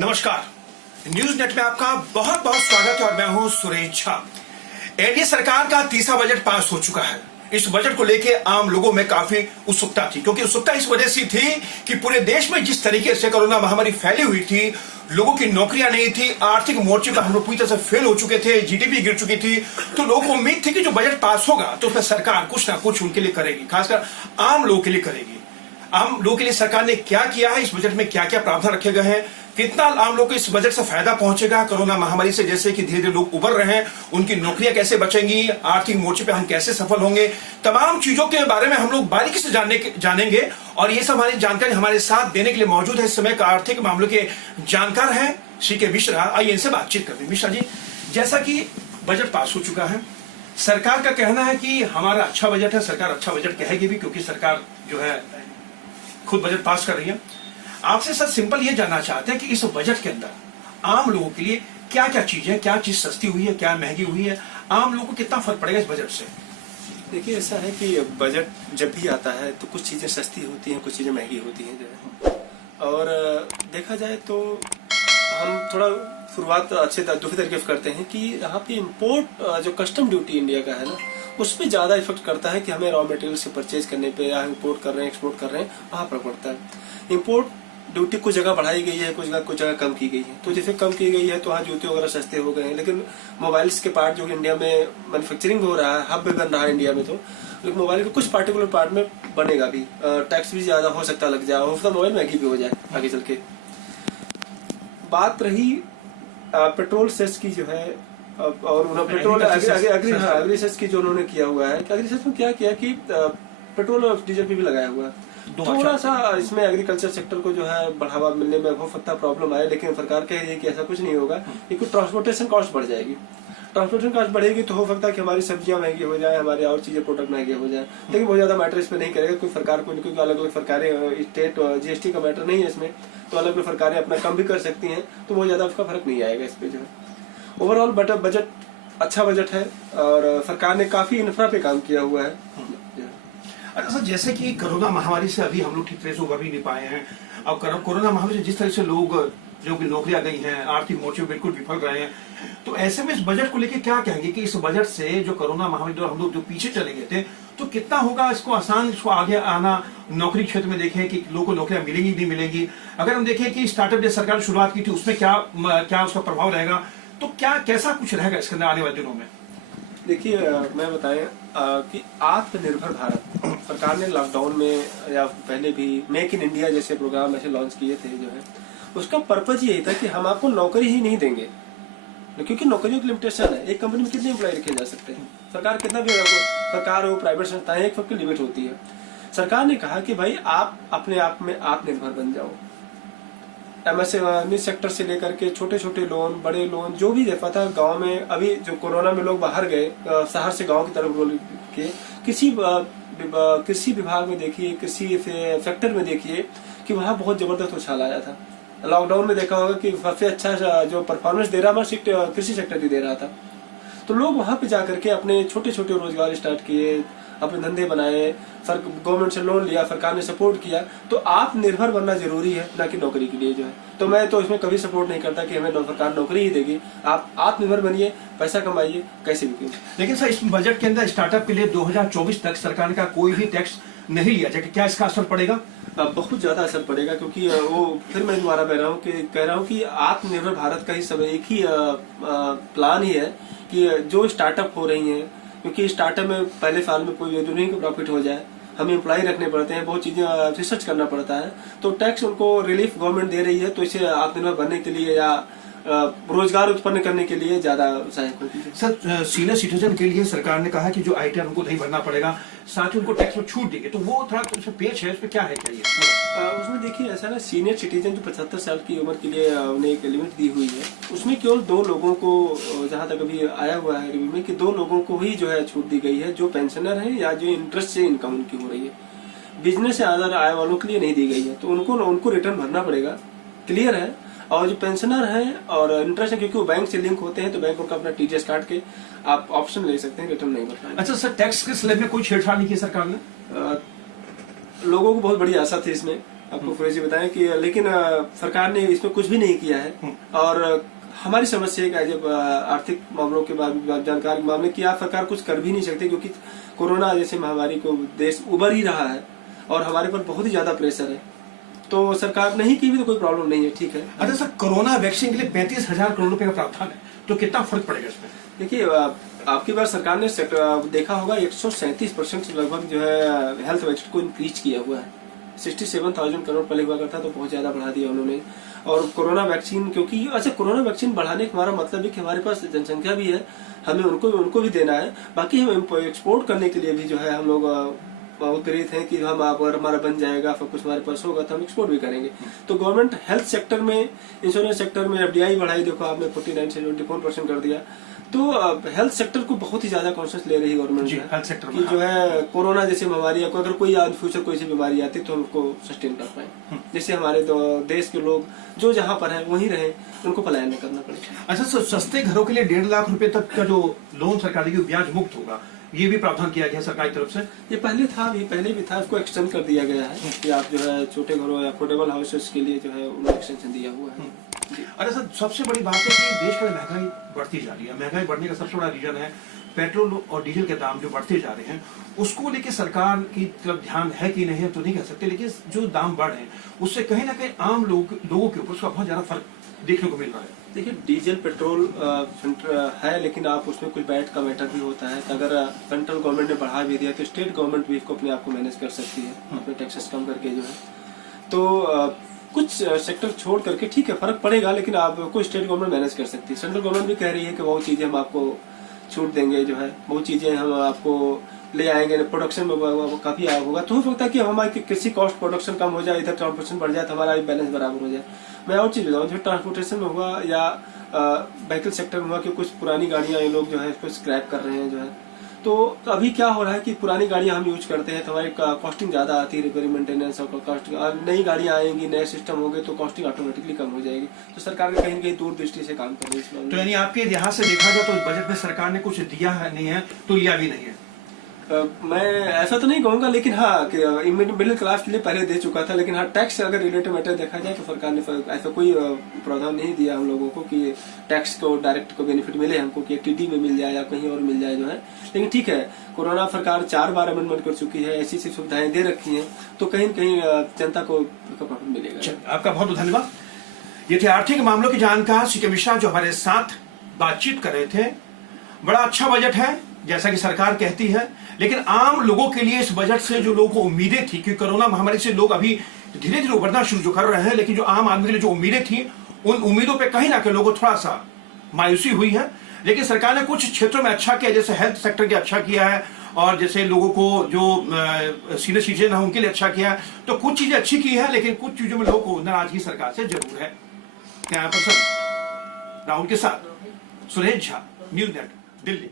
नमस्कार, news net में आपका बहुत बहुत स्वागत है और मैं हूं सुरेश झा। एनडीए सरकार का तीसरा बजट पास हो चुका है। इस बजट को लेकर आम लोगों में काफी उत्सुकता थी, क्योंकि उत्सुकता इस वजह से थी कि पूरे देश में जिस तरीके से कोरोना महामारी फैली हुई थी, लोगों की नौकरियां नहीं थी, आर्थिक मोर्चे पर हम लोग पूरी तरह से फेल हो चुके थे, जीडीपी गिर चुकी थी, तो लोगों को उम्मीद थी कि जो बजट पास होगा तो उसमें सरकार कुछ ना कुछ उनके लिए करेगी, खासकर आम लोगों के लिए करेगी। आम लोगों के लिए सरकार ने क्या किया है, इस बजट में क्या क्या प्रावधान रखे गए हैं, कितना आम लोग को इस बजट से फायदा पहुंचेगा, कोरोना महामारी से जैसे कि धीरे धीरे लोग उबर रहे हैं, उनकी नौकरियां कैसे बचेंगी, आर्थिक मोर्चे पे हम कैसे सफल होंगे, तमाम चीजों के बारे में हम लोग बारीकी से जानेंगे। और ये सब हमारी जानकारी हमारे साथ देने के लिए मौजूद है इस समय का आर्थिक मामलों के जानकार हैं CK मिश्रा। आइए इनसे बातचीत करते हैं। मिश्रा जी, जैसा कि बजट पास हो चुका है, सरकार का कहना है कि हमारा अच्छा बजट है, सरकार अच्छा बजट कहेगी भी, क्योंकि सरकार जो है खुद बजट पास कर रही है। आपसे सर सिंपल ये जानना चाहते हैं कि इस बजट के अंदर आम लोगों के लिए क्या क्या चीज है, क्या चीज सस्ती हुई है, क्या महंगी हुई है, आम लोगों को कितना फर्क पड़ेगा इस बजट से? देखिए, ऐसा है कि बजट जब भी आता है तो कुछ चीजें सस्ती होती हैं, कुछ चीजें महंगी होती हैं जो है। और देखा जाए तो हम थोड़ा शुरुआत अच्छे दूसरे तरीके से करते हैं कि यहाँ पे इम्पोर्ट जो कस्टम ड्यूटी इंडिया का है ना, उस पर ज्यादा इफेक्ट करता है कि हमें रॉ मटेरियल से परचेज करने पे, या इम्पोर्ट कर रहे हैं, एक्सपोर्ट कर रहे हैं, वहाँ फर्क पड़ता है। इम्पोर्ट ड्यूटी कुछ जगह बढ़ाई गई है, कुछ जगह कम की गई है। तो जैसे कम की गई है तो वहाँ जूते वगैरह सस्ते हो गए हैं, लेकिन मोबाइल्स के पार्ट जो इंडिया में मैन्युफैक्चरिंग हो रहा है, हब भी बन रहा है इंडिया में, तो लेकिन मोबाइल के कुछ पार्टिकुलर पार्ट में बनेगा भी, टैक्स भी ज्यादा हो सकता लग जाए, हो सकता मोबाइल महंगी भी हो जाए आगे चल के। बात रही पेट्रोल सेस की जो है, और उन्होंने पेट्रोल अग्री सेस की जो उन्होंने किया हुआ है, अग्री सेस में क्या किया कि पेट्रोल और डीजल पे भी लगाया हुआ है। थोड़ा सा इसमें एग्रीकल्चर सेक्टर को जो है बढ़ावा मिलने में बहुत फत्ता प्रॉब्लम आए, लेकिन सरकार कह रही है कि ऐसा कुछ नहीं होगा, क्योंकि ट्रांसपोर्टेशन कॉस्ट बढ़ जाएगी। ट्रांसपोर्टेशन कॉस्ट बढ़ेगी तो हो सकता है कि हमारी सब्जियां महंगी हो जाए, हमारे और चीजें प्रोडक्ट महंगे हो जाए, लेकिन बहुत ज्यादा मैटर इसमें नहीं करेगा कोई सरकार को, क्योंकि अलग अलग सरकारें, स्टेट GST का मैटर नहीं है इसमें, तो अलग अलग सरकारें अपना कम भी कर सकती हैं, तो बहुत ज्यादा उसका फर्क नहीं आएगा इस पे जो है। ओवरऑल बजट अच्छा बजट है और सरकार ने काफी इंफ्रा पे काम किया हुआ है। अच्छा, जैसे कि कोरोना महामारी से अभी हम लोग ठीक तरह से उबर भी नहीं पाए हैं। अब कोरोना महामारी से जिस तरह से लोग जो कि नौकरियां गई हैं, आर्थिक मोर्चे बिल्कुल विफल रहे हैं, तो ऐसे में इस बजट को लेकर क्या कहेंगे कि इस बजट से जो कोरोना महामारी जो हम लोग जो पीछे चले गए थे, तो कितना होगा इसको आसान, इसको आगे आना? नौकरी क्षेत्र में देखें कि लोगों को नौकरियां मिलेंगी नहीं मिलेंगी। अगर हम देखें कि स्टार्टअप जो सरकार ने शुरुआत की थी उसमें क्या उसका प्रभाव रहेगा, तो क्या कैसा कुछ रहेगा इसके अंदर आने वाले दिनों में? देखिए, मैं बताएं कि आत्मनिर्भर भारत सरकार ने लॉकडाउन में या पहले भी मेक इन इंडिया जैसे प्रोग्राम ऐसे लॉन्च किए थे जो है, उसका पर्पज यही था कि हम आपको नौकरी ही नहीं देंगे, क्योंकि नौकरियों की लिमिटेशन है। एक कंपनी में कितने एम्प्लॉय रखे जा सकते हैं, सरकार कितना भी, सरकार हो प्राइवेट संस्थाएं, एक सबकी लिमिट होती है। सरकार ने कहा कि भाई आप अपने आप में आत्मनिर्भर बन जाओ। MSME सेक्टर से लेकर के छोटे छोटे लोन, बड़े लोन, जो भी दे पाता है गाँव में। अभी जो कोरोना में लोग बाहर गए, शहर से गाँव की तरफ रोल के, कृषि विभाग में देखिए, कृषि सेक्टर में देखिए कि वहाँ बहुत जबरदस्त उछाल आया था। लॉकडाउन में देखा होगा कि सबसे अच्छा जो परफॉर्मेंस दे रहा था कृषि सेक्टर ही दे रहा था। तो लोग वहाँ पे जाकर के अपने छोटे छोटे रोजगार स्टार्ट किए, अपने धंधे बनाए, गवर्नमेंट से लोन लिया, सरकार ने सपोर्ट किया। तो आत्मनिर्भर बनना जरूरी है, ना कि नौकरी के लिए जो है। तो मैं तो इसमें कभी सपोर्ट नहीं करता कि हमें सरकार नौकरी ही देगी। आप आत्मनिर्भर बनिए, पैसा कमाइए, कैसे भी कीजिए। लेकिन सर, इस बजट के अंदर स्टार्टअप के लिए 2024 तक सरकार का कोई भी टैक्स नहीं लिया जाए, क्या इसका असर पड़ेगा? बहुत ज्यादा असर पड़ेगा, क्योंकि वो फिर मैं दोबारा कह रहा हूँ कि आत्मनिर्भर भारत का ही सब एक ही प्लान ही है कि जो स्टार्टअप हो रही है, क्योंकि स्टार्टअप में पहले साल में कोई नहीं को प्रॉफिट हो जाए, हमें एम्प्लॉय रखने पड़ते हैं, बहुत चीजें रिसर्च करना पड़ता है, तो टैक्स उनको रिलीफ गवर्नमेंट दे रही है, तो इसे आत्मनिर्भर बनने के लिए या रोजगार उत्पन्न करने के लिए ज्यादा सहायक होती है। सर, सीनियर सिटीजन के लिए सरकार ने कहा कि जो ITR उनको नहीं भरना पड़ेगा, साथ ही उनको टैक्स में छूट देंगे, तो वो थोड़ा उसमें पेच है, उसमें क्या है, क्या उसमें देखिए ऐसा ना, सीनियर सिटीजन जो 75 साल की उम्र के लिए उन्हें एक लिमिट दी हुई है, उसमें केवल 2 लोगों को, जहां तक अभी आया हुआ है रिव्यू में, कि 2 लोगों को ही जो है छूट दी गई है, जो पेंशनर है या जो इंटरेस्ट से इनकम उनकी हो रही है। बिजनेस से आधार आय वालों के लिए नहीं दी गई है, तो उनको रिटर्न भरना पड़ेगा, क्लियर है। और जो पेंशनर हैं और इंटरेस्ट है, क्योंकि वो बैंक से लिंक होते हैं, तो बैंक उनका अपना TDS काट के आप ऑप्शन ले सकते हैं रिटर्न नहीं भरना। अच्छा सर, टैक्स के स्लैब में कोई छेड़छाड़ नहीं की सरकार ने? लोगों को बहुत बड़ी आशा थी इसमें, आपको फुरेश जी बताएं कि लेकिन सरकार ने इसमें कुछ भी नहीं किया है। और हमारी समस्या है कि जब आर्थिक मामलों के जानकारी मामले की आप सरकार कुछ कर भी नहीं सकते, क्योंकि कोरोना जैसे महामारी को देश उबर ही रहा है और हमारे पर बहुत ही ज्यादा प्रेशर है। तो सरकार नहीं की भी तो कोई प्रॉब्लम नहीं है, ठीक है। अच्छा सर, कोरोना वैक्सीन के लिए 35,000 करोड़ रुपए का प्रावधान है, तो कितना फर्क पड़ेगा इसमें? देखिए, आपकी बार सरकार ने देखा होगा 137% लगभग जो है हेल्थ बजट को इंक्रीज किया हुआ है। 67,000 करोड़ पहले हुआ करता तो बहुत ज्यादा बढ़ा दिया उन्होंने। और कोरोना वैक्सीन, क्योंकि अच्छा कोरोना वैक्सीन बढ़ाने का हमारा मतलब है कि हमारे पास जनसंख्या भी है, हमें उनको भी देना है। बाकी हम एक्सपोर्ट करने के लिए भी जो है हम लोग बहुत प्रेरित हैं कि हम अगर हमारा बन जाएगा फिर कुछ हमारे पास होगा तो हम एक्सपोर्ट भी करेंगे। तो गवर्नमेंट हेल्थ सेक्टर में, इंश्योरेंस सेक्टर में FDI बढ़ाई, देखो आपने 49 से 24% कर दिया। तो हेल्थ सेक्टर को बहुत ही ज्यादा कॉन्शियस ले रही है गवर्नमेंट हेल्थ सेक्टर की जो है कोरोना जैसे बीमारी को, अगर कोई फ्यूचर कोई सी बीमारी आती तो हम उसको सस्टेन कर पाए। जैसे हमारे देश के लोग जो जहाँ पर है वहीं रहे, उनको पलायन नहीं करना पड़ेगा। अच्छा सर, सस्ते घरों के लिए 1.5 लाख रुपए तक का जो लोन सरकार देगी ब्याज मुक्त होगा, ये भी प्रावधान किया गया सरकार की तरफ से? ये पहले भी था, इसको एक्सटेंड कर दिया गया है कि आप जो है छोटे घरों या अफोर्डेबल हाउसेस के लिए जो है उन्हें एक्सटेंशन दिया हुआ है। अरे सर, सबसे बड़ी बात है कि देश में महंगाई बढ़ती जा रही है। महंगाई बढ़ने का सबसे बड़ा रीजन है पेट्रोल और डीजल के दाम जो बढ़ते जा रहे हैं। उसको लेके सरकार की तरफ ध्यान है कि नहीं है तो नहीं कह सकते, लेकिन जो दाम बढ़ रहे हैं उससे कहीं ना कहीं आम लोगों के ऊपर उसका बहुत ज्यादा फर्क देखने को मिल रहा है। देखिए, डीजल पेट्रोल है, लेकिन आप उसमें कुछ बैट का मैटर भी होता है। तो अगर सेंट्रल गवर्नमेंट ने बढ़ा भी दिया तो स्टेट गवर्नमेंट भी इसको अपने आप को मैनेज कर सकती है, अपने टैक्सेस कम करके जो है। तो कुछ सेक्टर छोड़ करके ठीक है फर्क पड़ेगा, लेकिन आपको स्टेट गवर्नमेंट मैनेज कर सकती है। सेंट्रल गवर्नमेंट भी कह रही है कि बहुत चीजें हम आपको छूट देंगे, जो है बहुत चीजें हम आपको ले आएंगे, प्रोडक्शन में काफी आया होगा। तो हो सकता है कि हमारी कृषि कॉस्ट प्रोडक्शन कम हो जाए, इधर ट्रांसपोर्टेशन बढ़ जाए तो हमारा बैलेंस बराबर हो जाए। मैं और चीज बताऊँ, जो ट्रांसपोर्टेशन में हुआ या व्हीकल सेक्टर में हुआ कि कुछ पुरानी गाड़ियां ये लोग जो है इसको स्क्रैप कर रहे हैं जो है। तो अभी क्या हो रहा है कि पुरानी गाड़ियां हम यूज करते हैं तो हमारी कॉस्टिंग ज्यादा आती है, रिपेयर मेंटेनेंस और कॉस्टिंग। नई गाड़ियां आएंगी, नए सिस्टम होंगे तो कॉस्टिंग ऑटोमेटिकली कम हो जाएगी। तो सरकार कहीं न कहीं दूरदृष्टि से काम कर रही है इस मामले में। तो यानी आपके लिहाज से देखा जाए तो बजट में सरकार ने कुछ दिया है नहीं है तो लिया भी नहीं है? मैं ऐसा तो नहीं कहूंगा, लेकिन हाँ कि मिडिल क्लास के लिए पहले दे चुका था। लेकिन हाँ, टैक्स अगर रिलेटेड मैटर देखा जाए तो सरकार ने ऐसा कोई प्रावधान नहीं दिया हम लोगों को कि टैक्स को डायरेक्ट को बेनिफिट मिले हमको, कि TD में मिल जाए या कहीं और मिल जाए जो है। लेकिन ठीक है, कोरोना सरकार 4 बार अमेंडमेंट कर चुकी है, ऐसी सुविधाएं दे रखी है, तो कहीं न कहीं जनता को प्रॉफिट मिलेगा। आपका बहुत बहुत धन्यवाद। ये थे आर्थिक मामलों की जानकार CK मिश्रा जो हमारे साथ बातचीत कर रहे थे। बड़ा अच्छा बजट है जैसा कि सरकार कहती है, लेकिन आम लोगों के लिए इस बजट से जो लोगों को उम्मीदें थी कि कोरोना महामारी से लोग अभी धीरे धीरे उभरना शुरू जो कर रहे हैं, लेकिन जो आम आदमी के लिए जो उम्मीदें थी उन उम्मीदों पे कहीं ना कहीं लोगों को थोड़ा सा मायूसी हुई है। लेकिन सरकार ने कुछ क्षेत्रों में अच्छा किया, जैसे हेल्थ सेक्टर के अच्छा किया है, और जैसे लोगों को जो सीनियर सिटीजन है उनके लिए अच्छा किया है। तो कुछ चीजें अच्छी की है, लेकिन कुछ चीजों में लोगों को नाराजगी सरकार से जरूर है। यहाँ पर सर राहुल के साथ सुरेश झा, न्यूज़ नेट, दिल्ली।